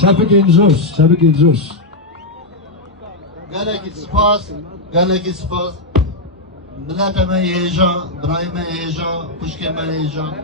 Tebrik ediyoruz. Tebrik ediyoruz. Geleki spas. Milletime heyecan, birayime heyecan, kuşkeme heyecan.